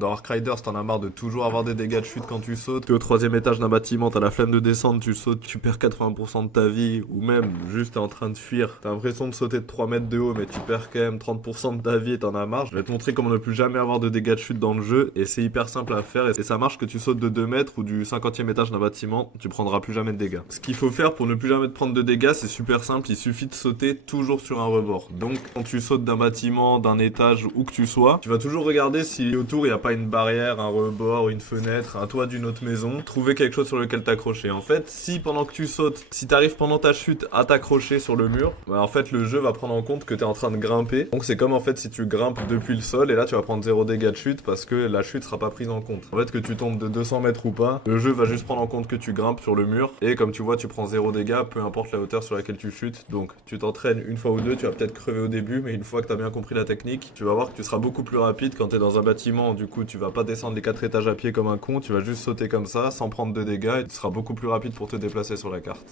Dans Ark Riders, t'en as marre de toujours avoir des dégâts de chute quand tu sautes. T'es au 3ème étage d'un bâtiment, t'as la flemme de descendre, tu sautes, tu perds 80% de ta vie. Ou même, juste t'es en train de fuir. T'as l'impression de sauter de 3 mètres de haut, mais tu perds quand même 30% de ta vie et t'en as marre. Je vais te montrer comment ne plus jamais avoir de dégâts de chute dans le jeu. Et c'est hyper simple à faire. Et ça marche que tu sautes de 2 mètres ou du 50ème étage d'un bâtiment, tu prendras plus jamais de dégâts. Ce qu'il faut faire pour ne plus jamais te prendre de dégâts, c'est super simple. Il suffit de sauter toujours sur un rebord. Donc, quand tu sautes d'un bâtiment, d'un étage, où que tu sois, tu vas toujours regarder si autour il n'y a pas une barrière, un rebord, une fenêtre, un toit d'une autre maison, trouver quelque chose sur lequel t'accrocher. En fait, si pendant que tu sautes, si t'arrives pendant ta chute à t'accrocher sur le mur, bah en fait le jeu va prendre en compte que t'es en train de grimper. Donc c'est comme en fait si tu grimpes depuis le sol et là tu vas prendre 0 dégâts de chute parce que la chute sera pas prise en compte. En fait que tu tombes de 200 mètres ou pas, le jeu va juste prendre en compte que tu grimpes sur le mur et comme tu vois tu prends 0 dégâts peu importe la hauteur sur laquelle tu chutes. Donc tu t'entraînes une fois ou deux, tu vas peut-être crever au début mais une fois que t'as bien compris la technique, tu vas voir que tu seras beaucoup plus rapide quand t'es dans un bâtiment. Du coup tu vas pas descendre les 4 étages à pied comme un con, tu vas juste sauter comme ça sans prendre de dégâts et tu seras beaucoup plus rapide pour te déplacer sur la carte.